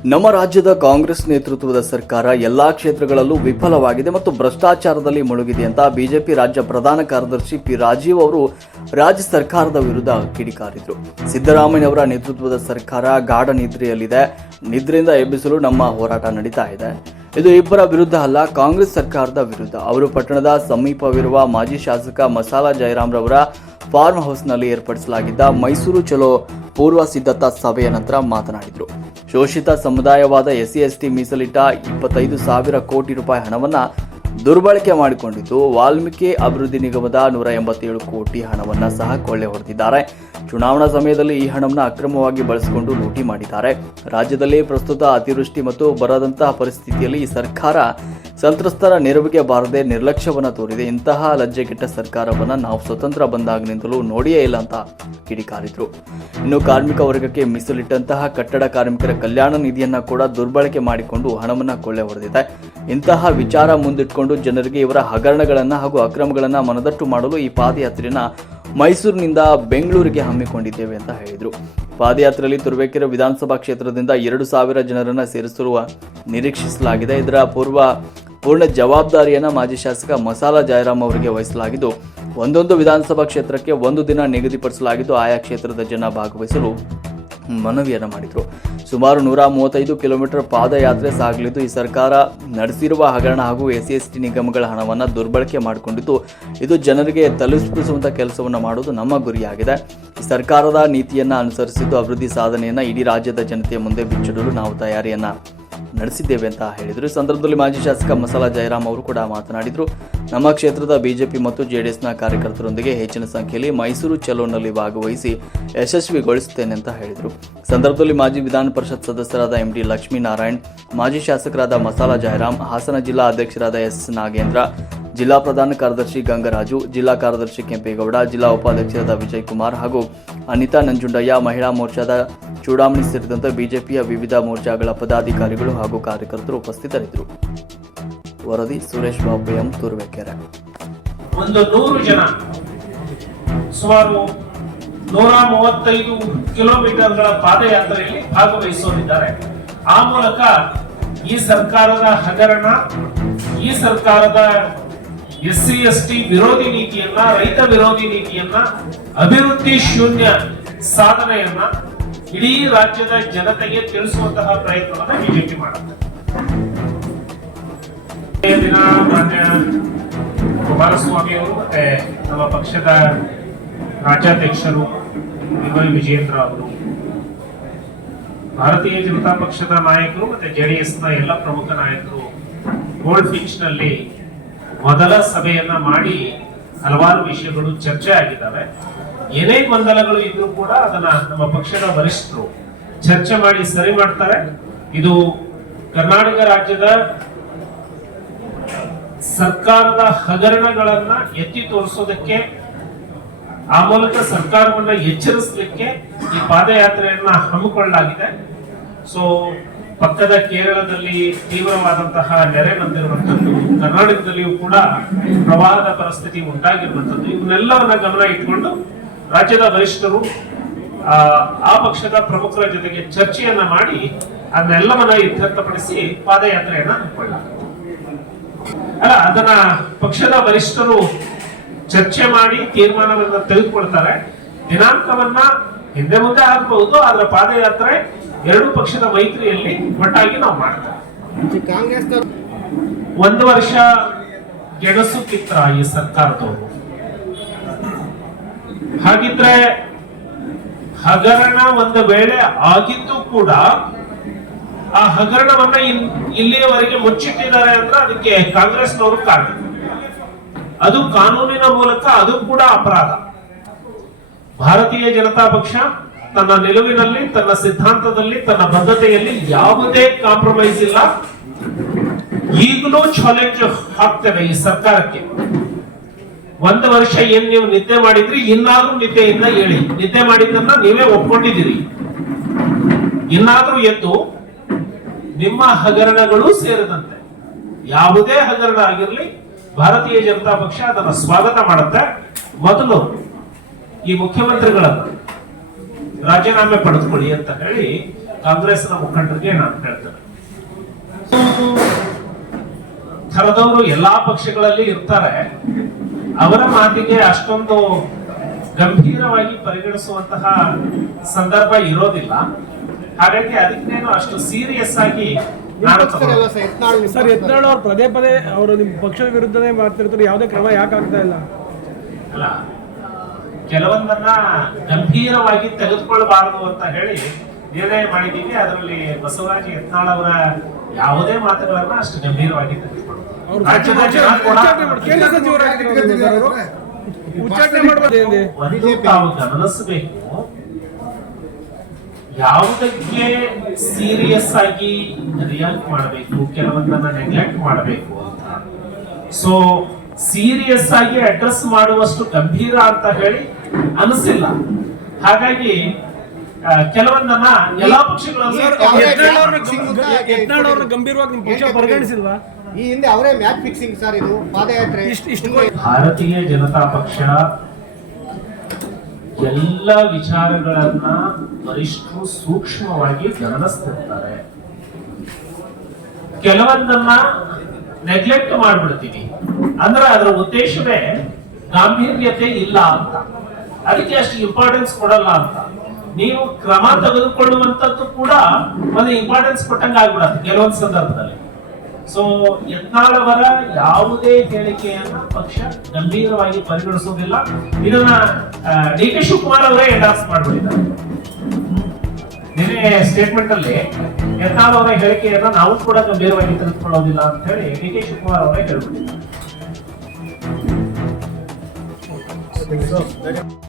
ನಮ್ಮ ರಾಜ್ಯದ ಕಾಂಗ್ರೆಸ್ ನೇತೃತ್ವದ ಸರ್ಕಾರ ಎಲ್ಲಾ ಕ್ಷೇತ್ರಗಳಲ್ಲೂ ವಿಫಲವಾಗಿದೆ ಮತ್ತು ಭ್ರಷ್ಟಾಚಾರದಲ್ಲಿ ಮುಳುಗಿದೆ ಅಂತ ಬಿಜೆಪಿ ರಾಜ್ಯ ಪ್ರಧಾನ ಕಾರ್ಯದರ್ಶಿ ಪಿ ರಾಜೀವ್ ಅವರು ರಾಜ್ಯ ಸರ್ಕಾರದ ವಿರುದ್ಧ ಕಿಡಿಕಾರಿದರು. ಸಿದ್ದರಾಮಯ್ಯ ಅವರ ನೇತೃತ್ವದ ಸರ್ಕಾರ ಗಾಢ ನಿದ್ರೆಯಲ್ಲಿದೆ. ನಿದ್ರೆಯಿಂದ ಎಬ್ಬಿಸಲು ನಮ್ಮ ಹೋರಾಟ ನಡೀತಾ ಇದೆ. ಇದು ಇಬ್ಬರ ವಿರುದ್ಧ ಅಲ್ಲ, ಕಾಂಗ್ರೆಸ್ ಸರ್ಕಾರದ ವಿರುದ್ಧ. ಅವರು ಪಟ್ಟಣದ ಸಮೀಪವಿರುವ ಮಾಜಿ ಶಾಸಕ ಮಸಾಲ ಜಯರಾಮ್ ರವರ ಫಾರ್ಮ್ ಹೌಸ್ನಲ್ಲಿ ಏರ್ಪಡಿಸಲಾಗಿದ್ದ ಮೈಸೂರು ಚಲೋ ಪೂರ್ವ ಸಿದ್ಧತಾ ಸಭೆಯ ನಂತರ ಮಾತನಾಡಿದರು. ಶೋಷಿತ ಸಮುದಾಯವಾದ ಎಸ್ಸಿ ಎಸ್ಟಿ ಮೀಸಲಿಟ್ಟ 25,000 ಕೋಟಿ ರೂಪಾಯಿ ಹಣವನ್ನು ದುರ್ಬಳಕೆ ಮಾಡಿಕೊಂಡಿದ್ದು, ವಾಲ್ಮೀಕಿ ಅಭಿವೃದ್ಧಿ ನಿಗಮದ 187 ಕೋಟಿ ಹಣವನ್ನು ಸಹ ಕೊಳ್ಳೆ ಹೊಡೆದಿದ್ದಾರೆ. ಚುನಾವಣಾ ಸಮಯದಲ್ಲಿ ಈ ಹಣವನ್ನು ಅಕ್ರಮವಾಗಿ ಬಳಸಿಕೊಂಡು ಲೂಟಿ ಮಾಡಿದ್ದಾರೆ. ರಾಜ್ಯದಲ್ಲಿ ಪ್ರಸ್ತುತ ಅತಿವೃಷ್ಟಿ ಮತ್ತು ಬರದಂತಹ ಪರಿಸ್ಥಿತಿಯಲ್ಲಿ ಈ ಸರ್ಕಾರ ಸಂತ್ರಸ್ತರ ನೆರವಿಗೆ ಬಾರದೆ ನಿರ್ಲಕ್ಷ್ಯವನ್ನು ತೋರಿದೆ. ಇಂತಹ ಲಜ್ಜೆಗೆಟ್ಟ ಸರ್ಕಾರವನ್ನು ನಾವು ಸ್ವತಂತ್ರ ಬಂದಾಗಿನಿಂದಲೂ ನೋಡಿಯೇ ಇಲ್ಲ ಅಂತ ಕಿಡಿಕಾರಿದ್ರು. ಇನ್ನು ಕಾರ್ಮಿಕ ವರ್ಗಕ್ಕೆ ಮೀಸಲಿಟ್ಟಂತಹ ಕಟ್ಟಡ ಕಾರ್ಮಿಕರ ಕಲ್ಯಾಣ ನಿಧಿಯನ್ನ ಕೂಡ ದುರ್ಬಳಕೆ ಮಾಡಿಕೊಂಡು ಹಣವನ್ನು ಕೊಳ್ಳೆ ಹೊಡೆದಿದೆ. ಇಂತಹ ವಿಚಾರ ಮುಂದಿಟ್ಕೊಂಡು ಜನರಿಗೆ ಇವರ ಹಗರಣಗಳನ್ನು ಹಾಗೂ ಅಕ್ರಮಗಳನ್ನು ಮನದಟ್ಟು ಮಾಡಲು ಈ ಪಾದಯಾತ್ರೆಯನ್ನ ಮೈಸೂರಿನಿಂದ ಬೆಂಗಳೂರಿಗೆ ಹಮ್ಮಿಕೊಂಡಿದ್ದೇವೆ ಅಂತ ಹೇಳಿದರು. ಪಾದಯಾತ್ರೆಯಲ್ಲಿ ತುರುವೇಕೆರೆ ವಿಧಾನಸಭಾ ಕ್ಷೇತ್ರದಿಂದ 2,000 ಜನರನ್ನು ಸೇರಿಸುವ ನಿರೀಕ್ಷಿಸಲಾಗಿದೆ. ಇದರ ಪೂರ್ಣ ಜವಾಬ್ದಾರಿಯನ್ನು ಮಾಜಿ ಶಾಸಕ ಮಸಾಲ ಜಯರಾಮ್ ಅವರಿಗೆ ವಹಿಸಲಾಗಿದ್ದು, ಒಂದೊಂದು ವಿಧಾನಸಭಾ ಕ್ಷೇತ್ರಕ್ಕೆ ಒಂದು ದಿನ ನಿಗದಿಪಡಿಸಲಾಗಿದ್ದು, ಆಯಾ ಕ್ಷೇತ್ರದ ಜನ ಭಾಗವಹಿಸಲು ಮನವಿಯನ್ನು ಮಾಡಿದರು. ಸುಮಾರು 135 ಕಿಲೋಮೀಟರ್ ಪಾದಯಾತ್ರೆ ಸಾಗಲಿದ್ದು, ಈ ಸರ್ಕಾರ ನಡೆಸಿರುವ ಹಗರಣ ಹಾಗೂ ಎಸ್ಸಿ ಎಸ್ಟಿ ನಿಗಮಗಳ ಹಣವನ್ನು ದುರ್ಬಳಕೆ ಮಾಡಿಕೊಂಡಿದ್ದು, ಇದು ಜನರಿಗೆ ತಲುಪಿಸುವಂಥ ಕೆಲಸವನ್ನು ಮಾಡುವುದು ನಮ್ಮ ಗುರಿಯಾಗಿದೆ. ಈ ಸರ್ಕಾರದ ನೀತಿಯನ್ನು ಅನುಸರಿಸಿದ್ದು ಅಭಿವೃದ್ಧಿ ಸಾಧನೆಯನ್ನು ಇಡೀ ರಾಜ್ಯದ ಜನತೆಯ ಮುಂದೆ ಬಿಚ್ಚಿಡಲು ನಾವು ತಯಾರಿಯನ್ನು ನಡೆಸಿದ್ದೇವೆ ಅಂತ ಹೇಳಿದರು. ಈ ಸಂದರ್ಭದಲ್ಲಿ ಮಾಜಿ ಶಾಸಕ ಮಸಾಲ ಜಯರಾಮ್ ಅವರು ಕೂಡ ಮಾತನಾಡಿದರು. ನಮ್ಮ ಕ್ಷೇತ್ರದ ಬಿಜೆಪಿ ಮತ್ತು ಜೆಡಿಎಸ್ನ ಕಾರ್ಯಕರ್ತರೊಂದಿಗೆ ಹೆಚ್ಚಿನ ಸಂಖ್ಯೆಯಲ್ಲಿ ಮೈಸೂರು ಚಲೋನಲ್ಲಿ ಭಾಗವಹಿಸಿ ಯಶಸ್ವಿಗೊಳಿಸುತ್ತೇನೆ ಅಂತ ಹೇಳಿದರು. ಸಂದರ್ಭದಲ್ಲಿ ಮಾಜಿ ವಿಧಾನ ಪರಿಷತ್ ಸದಸ್ಯರಾದ ಎಂಡಿ ಲಕ್ಷ್ಮೀನಾರಾಯಣ್, ಮಾಜಿ ಶಾಸಕರಾದ ಮಸಾಲ ಜಯರಾಮ್, ಹಾಸನ ಜಿಲ್ಲಾ ಅಧ್ಯಕ್ಷರಾದ ಎಸ್ ನಾಗೇಂದ್ರ, ಜಿಲ್ಲಾ ಪ್ರಧಾನ ಕಾರ್ಯದರ್ಶಿ ಗಂಗರಾಜು, ಜಿಲ್ಲಾ ಕಾರ್ಯದರ್ಶಿ ಕೆಂಪೇಗೌಡ, ಜಿಲ್ಲಾ ಉಪಾಧ್ಯಕ್ಷರಾದ ವಿಜಯ್ ಕುಮಾರ್ ಹಾಗೂ ಅನಿತಾ ನಂಜುಂಡಯ್ಯ, ಮಹಿಳಾ ಮೋರ್ಚಾದ ಚೂಡಾಮಣಿ ಸೇರಿದಂತೆ ಬಿಜೆಪಿಯ ವಿವಿಧ ಮೋರ್ಚಾಗಳ ಪದಾಧಿಕಾರಿಗಳು ಹಾಗೂ ಕಾರ್ಯಕರ್ತರು ಉಪಸ್ಥಿತರಿದ್ದರು. ವರದಿ ಸುರೇಶ್ ಬಾಬು ಎಂ, ತುರುವೇಕೆರೆ. 100 ಜನ ಸುಮಾರು 135 ಕಿಲೋಮೀಟರ್ಗಳ ಪಾದಯಾತ್ರೆಯಲ್ಲಿ ಭಾಗವಹಿಸೋರಿದ್ದಾರೆ. ಆ ಮೂಲಕ ಈ ಸರ್ಕಾರದ ಹಗರಣ, ಈ ಸರ್ಕಾರದ ಎಸ್ಸಿ ಎಸ್ಟಿ ವಿರೋಧಿ ನೀತಿಯನ್ನ, ರೈತ ವಿರೋಧಿ ನೀತಿಯನ್ನ, ಅಭಿವೃದ್ಧಿ ಶೂನ್ಯ ಸಾಧನೆಯನ್ನ ಇಡೀ ರಾಜ್ಯದ ಜನತೆಗೆ ತಿಳಿಸುವಂತಹ ಪ್ರಯತ್ನವನ್ನ ಬಿಜೆಪಿ ಮಾಡುತ್ತೆ. ದಿನ ಮಾನ್ಯ ಕುಮಾರಸ್ವಾಮಿ ಅವರು ಮತ್ತೆ ನಮ್ಮ ಪಕ್ಷದ ರಾಜ್ಯಾಧ್ಯಕ್ಷರು ವಿಜಯೇಂದ್ರ ಅವರು, ಭಾರತೀಯ ಜನತಾ ಪಕ್ಷದ ನಾಯಕರು ಮತ್ತೆ ಜೆಡಿಎಸ್ನ ಎಲ್ಲ ಪ್ರಮುಖ ನಾಯಕರು ಗೋಲ್ಡ್ ಫಿಂಚ್ ನಲ್ಲಿ ಮೊದಲ ಸಭೆಯನ್ನ ಮಾಡಿ ಹಲವಾರು ವಿಷಯಗಳು ಚರ್ಚೆ ಆಗಿದ್ದಾವೆ. ಏನೇ ಗೊಂದಲಗಳು ಇದ್ರೂ ಕೂಡ ಅದನ್ನ ನಮ್ಮ ಪಕ್ಷದ ವರಿಷ್ಠರು ಚರ್ಚೆ ಮಾಡಿ ಸರಿ ಮಾಡ್ತಾರೆ. ಇದು ಕರ್ನಾಟಕ ರಾಜ್ಯದ ಸರ್ಕಾರದ ಹಗರಣಗಳನ್ನ ಎತ್ತಿ ತೋರಿಸೋದಕ್ಕೆ, ಆ ಮೂಲಕ ಸರ್ಕಾರವನ್ನ ಎಚ್ಚರಿಸಲಿಕ್ಕೆ ಈ ಪಾದಯಾತ್ರೆಯನ್ನ ಹಮ್ಮಿಕೊಳ್ಳಲಾಗಿದೆ. ಸೊ ಪಕ್ಕದ ಕೇರಳದಲ್ಲಿ ತೀವ್ರವಾದಂತಹ ನೆರೆ ಬಂದಿರುವಂತದ್ದು, ಕರ್ನಾಟಕದಲ್ಲಿಯೂ ಕೂಡ ಪ್ರವಾಹದ ಪರಿಸ್ಥಿತಿ ಉಂಟಾಗಿರುವಂತದ್ದು, ಇವನ್ನೆಲ್ಲವನ್ನ ಗಮನ ಇಟ್ಕೊಂಡು ರಾಜ್ಯದ ವರಿಷ್ಠರು ಆ ಪಕ್ಷದ ಪ್ರಮುಖರ ಜೊತೆಗೆ ಚರ್ಚೆಯನ್ನ ಮಾಡಿ ಅದನ್ನೆಲ್ಲವನ್ನ ಇತ್ಯರ್ಥಪಡಿಸಿ ಪಾದಯಾತ್ರೆಯನ್ನ ಹಮ್ಮಿಕೊಳ್ಳಲಾಗಿದೆ. ಅದನ್ನ ಪಕ್ಷದ ವರಿಷ್ಠರು ಚರ್ಚೆ ಮಾಡಿ ತೀರ್ಮಾನವನ್ನ ತೆಗೆದುಕೊಳ್ತಾರೆ. ದಿನಾಂಕವನ್ನ ಹಿಂದೆ ಮುಂದೆ ಆಗಬಹುದು, ಆದ್ರೆ ಪಾದಯಾತ್ರೆ ಎರಡು ಪಕ್ಷದ ಮೈತ್ರಿಯಲ್ಲಿ ಒಟ್ಟಾಗಿ ನಾವು ಮಾಡ್ತೇವೆ. ಕಾಂಗ್ರೆಸ್ 1 ವರ್ಷ ಗೆಣಸು ಕಿತ್ರ ಈ ಸರ್ಕಾರದವರು. ಹಾಗಿದ್ರೆ ಹಗರಣ ಒಂದು ವೇಳೆ ಆಗಿದ್ದು ಕೂಡ ಆ ಹಗರಣವನ್ನ ಇಲ್ಲಿಯವರೆಗೆ ಮುಚ್ಚಿಟ್ಟಿದ್ದಾರೆ ಅಂದ್ರೆ ಅದಕ್ಕೆ ಕಾಂಗ್ರೆಸ್ನವರು ಕಾರಣ. ಅದು ಕಾನೂನಿನ ಮೂಲಕ ಅದು ಕೂಡ ಅಪರಾಧ. ಭಾರತೀಯ ಜನತಾ ಪಕ್ಷ ತನ್ನ ನಿಲುವಿನಲ್ಲಿ, ತನ್ನ ಸಿದ್ಧಾಂತದಲ್ಲಿ, ತನ್ನ ಬದ್ಧತೆಯಲ್ಲಿ ಯಾವುದೇ ಕಾಂಪ್ರಮೈಸ್ ಇಲ್ಲ. ಈಗಲೂ ಚಾಲೆಂಜ್ ಹಾಕ್ತೇವೆ ಈ ಸರ್ಕಾರಕ್ಕೆ. 1 ವರ್ಷ ಏನ್ ನೀವು ನಿದ್ದೆ ಮಾಡಿದ್ರಿ, ಇನ್ನಾದ್ರೂ ನಿದ್ದೆಯಿಂದ ಹೇಳಿ. ನಿದ್ದೆ ಮಾಡಿದ್ದನ್ನ ನೀವೇ ಒಪ್ಕೊಂಡಿದ್ದೀರಿ. ಇನ್ನಾದ್ರೂ ಎದ್ದು ನಿಮ್ಮ ಹಗರಣಗಳು ಸೇರಿದಂತೆ ಯಾವುದೇ ಹಗರಣ ಆಗಿರಲಿ, ಭಾರತೀಯ ಜನತಾ ಪಕ್ಷ ಅದನ್ನ ಸ್ವಾಗತ ಮಾಡುತ್ತೆ. ಮೊದಲು ಈ ಮುಖ್ಯಮಂತ್ರಿಗಳನ್ನ ರಾಜೀನಾಮೆ ಪಡೆದುಕೊಳ್ಳಿ ಅಂತ ಹೇಳಿ ಕಾಂಗ್ರೆಸ್ನ ಮುಖಂಡರಿಗೆ ನಾನು ಹೇಳ್ತೇನೆ. ಥರದವರು ಎಲ್ಲಾ ಪಕ್ಷಗಳಲ್ಲಿ ಇರ್ತಾರೆ. ಅವರ ಮಾತಿಗೆ ಅಷ್ಟೊಂದು ಗಂಭೀರವಾಗಿ ಪರಿಗಣಿಸುವಂತಹ ಸಂದರ್ಭ ಇರೋದಿಲ್ಲ. ಹಾಗಾಗಿ ಅದಕ್ಕೇನು ಅಷ್ಟು ಸೀರಿಯಸ್ ಆಗಿ ಸರ್ ಯತ್ನಾಳ್ ಅವ್ರು ಪದೇ ಪದೇ ಅವರು ನಿಮ್ಮ ಪಕ್ಷದ ವಿರುದ್ಧನೇ ಮಾಡ್ತಿರ್ತಾರೆ, ಯಾವುದೇ ಕ್ರಮ ಯಾಕೆ ಆಗ್ತಾ ಇಲ್ಲ? ಅಲ್ಲ, ಕೆಲವೊಂದನ್ನ ಗಂಭೀರವಾಗಿ ತೆಗೆದುಕೊಳ್ಳಬಾರದು ಅಂತ ಹೇಳಿ ನಿರ್ಣಯ ಮಾಡಿದ್ದೀವಿ. ಅದರಲ್ಲಿ ಬಸವರಾಜ ಯತ್ನಾಳ್ ಅವರ ಯಾವುದೇ ಮಾತುಗಳನ್ನ ಅಷ್ಟು ಗಂಭೀರವಾಗಿ ತೆಗೆದುಕೊಳ್ಳುವುದು ರಾಜ್ಯದ ಜನ ಕೂಡ ಕೇಂದ್ರ ಸಚಿವರಾಗಿದ್ದಾರೆ, ಉಚ್ಚಾಟನೆ ಮಾಡಬಹುದು. ಒಂದು ತಾವು ಗಮನಿಸಬೇಕು, ಯಾವುದಕ್ಕೆ ಸೀರಿಯಸ್ ಆಗಿ ರಿಯಾಕ್ಟ್ ಮಾಡಬೇಕು, ಕೆಲವೊಂದನ್ನ ನೆಗ್ಲೆಕ್ಟ್ ಮಾಡಬೇಕು ಅಂತ. ಸೊ ಸೀರಿಯಸ್ ಆಗಿ ಅಡ್ರೆಸ್ ಮಾಡುವಷ್ಟು ಗಂಭೀರ ಅಂತ ಹೇಳಿ ಅನಿಸಿಲ್ಲ. ಹಾಗಾಗಿ ಕೆಲವೊಂದನ್ನ ಎಲ್ಲಾ ಪಕ್ಷಗಳಲ್ಲಿ ಯತ್ನಾಳ್ ಅವ್ರನ್ನ ಗಂಭೀರವಾಗಿ ನಿಮ್ಮ ಪಕ್ಷ ಪರಿಗಣಿಸಿಲ್ವಾ? ಈ ಹಿಂದೆ ಅವರೇ ಮ್ಯಾಚ್ ಫಿಕ್ಸಿಂಗ್ ಸರ್, ಇದು ಪಾದಯಾತ್ರೆ ಭಾರತೀಯ ಜನತಾ ಪಕ್ಷ ಎಲ್ಲ ವಿಚಾರಗಳನ್ನ ವರಿಷ್ಠರು ಸೂಕ್ಷ್ಮವಾಗಿ ಗಮನಿಸ್ತಿರ್ತಾರೆ. ಕೆಲವೊಂದನ್ನ ನೆಗ್ಲೆಕ್ಟ್ ಮಾಡ್ಬಿಡ್ತೀವಿ ಅಂದ್ರೆ ಅದರ ಉದ್ದೇಶವೇ ಗಾಂಭೀರ್ಯತೆ ಇಲ್ಲ ಅಂತ, ಅದಕ್ಕೆ ಅಷ್ಟು ಇಂಪಾರ್ಟೆನ್ಸ್ ಕೊಡಲ್ಲ ಅಂತ. ನೀವು ಕ್ರಮ ತೆಗೆದುಕೊಳ್ಳುವಂತದ್ದು ಕೂಡ ಒಂದು ಇಂಪಾರ್ಟೆನ್ಸ್ ಕೊಟ್ಟಂಗೆ ಆಗ್ಬಿಡತ್ತೆ ಕೆಲವೊಂದು ಸಂದರ್ಭದಲ್ಲಿ. ಸೊ ಯತ್ನಾಳ್ ಅವರ ಯಾವುದೇ ಹೇಳಿಕೆಯನ್ನ ಪಕ್ಷ ಗಂಭೀರವಾಗಿ ಪರಿಗಣಿಸುವುದಿಲ್ಲ. ಇದನ್ನ ಡಿ ಕೆ ಶಿವಕುಮಾರ್ ಅವರೇ ಎಂಡಾರ್ಸ್ ಮಾಡ್ಬಿಟ್ಟಿದ್ದಾರೆ. ನಿನ್ನೆ ಸ್ಟೇಟ್ಮೆಂಟ್ ಅಲ್ಲಿ ಯತ್ನಾಳ್ ಅವರ ಹೇಳಿಕೆಯನ್ನ ನಾವು ಕೂಡ ಗಂಭೀರವಾಗಿ ತೆಗೆದುಕೊಳ್ಳೋದಿಲ್ಲ ಅಂತ ಹೇಳಿ ಡಿ ಕೆ ಶಿವಕುಮಾರ್ ಅವರೇ ಹೇಳ್ಬಿಟ್ಟಿದ್ದಾರೆ.